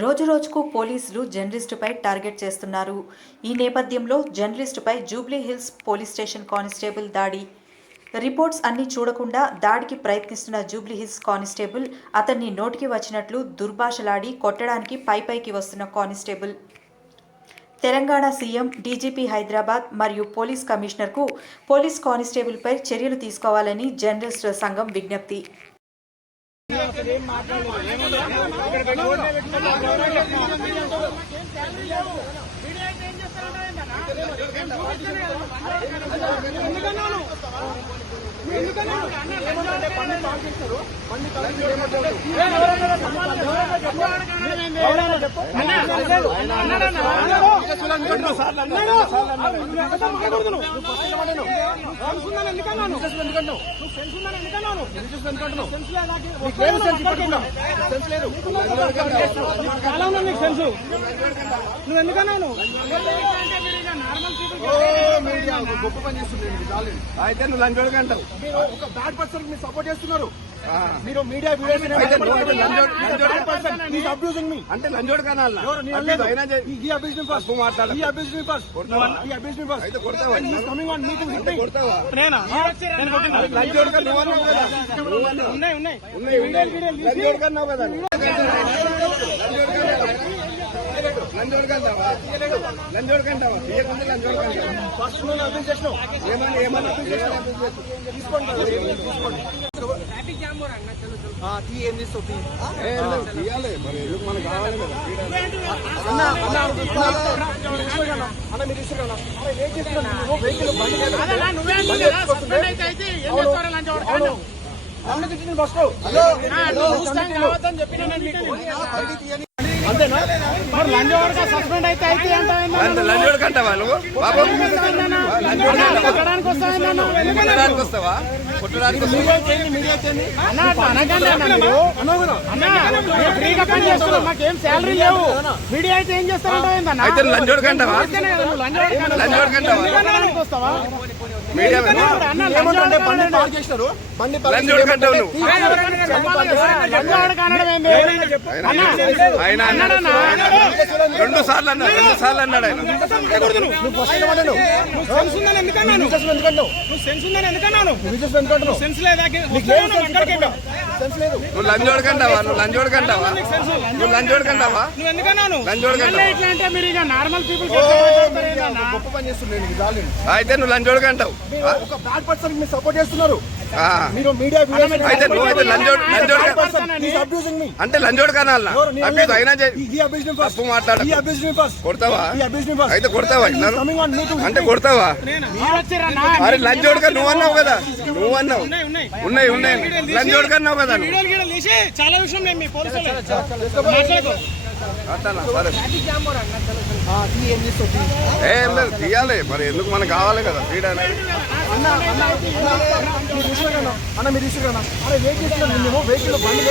రోజురోజుకు పోలీసులు జర్నలిస్టుపై టార్గెట్ చేస్తున్నారు. ఈ నేపథ్యంలో జర్నలిస్టుపై Jubilee Hills police station constable దాడి. రిపోర్ట్స్ అన్ని చూడకుండా దాడికి ప్రయత్నిస్తున్న జూబ్లీ హిల్స్ కానిస్టేబుల్ అతన్ని నోటికి వచ్చినట్లు దుర్భాషలాడి కొట్టడానికి పైకి వస్తున్న constable. Telangana CM, DGP Hyderabad మరియు పోలీస్ కమిషనర్కు పోలీస్ కానిస్టేబుల్పై చర్యలు తీసుకోవాలని జర్నలిస్టుల సంఘం విజ్ఞప్తి. గొప్ప పని చేస్తుంది అయితే నువ్వు లంచోడిగా అంటావు. ఒక బ్యాడ్ పర్సన్ మీరు సపోర్ట్ చేస్తున్నారు. మీరు మీడియా అంటే లంచోడు కనాలి కన్నావు కదా. లంచోడు కంటావా లంచోడు కంటావా తీయకుండా లంచోడు కంటావా ఫస్ట్ నువ్వు అభివృద్ధి చేసినావు. ఏమన్నా తీసుకోండి ఏం చేస్తావు తీయాలి మరి మనకు కావాలి కదా. అన్న మీరు ఇస్తున్నా ఏం చేస్తున్నావు వెహికల్ అంతేనా మరి లంచోడుగా సస్పెండ్ అయితే లంచోడు కంటావా నువ్వు బాబు? కొట్టడానికి వస్తావా? కొట్టడానికి మాకేం శాలరీ లేవు. మీడియా అయితే ఏం చేస్తారంటే లంచోడు కంటావా? లంచోడు కంటావా? మీడియా లంచోడు కంటావు నువ్వు. ఆయన 2 సార్లు అన్నాడు ఆయన. నువ్వు లంచోడు కంటావా? నువ్వు లంచోడు కంటావా? నువ్వు లంచోడు కంటావా? లంచోడు కంటావా? గొప్ప పని చేస్తున్నాను. అయితే నువ్వు లంచోడు కంటావు. ఒక బ్యాడ్ పర్సన్ మీరు సపోర్ట్ చేస్తున్నారు. మీరు మీడియా అయితే నువ్వైతే అంటే లంచోడు కనాలి. తప్పు మాట్లాడ కొడతావా? అయితే కొడతావా? అంటే కొడతావా? అరే లంచోడుగా నువ్వు అన్నావు కదా. నువ్వు అన్నావు ఉన్నాయి లంచోడు కన్నావు కదా. చాలా విషయం ఏం లేదు తీయాలి మరి. ఎందుకు మనకు కావాలి కదా ఫ్రీడమ్ అనేది. అన్న మీరు ఇసుకున్నా వెహికల్ బండి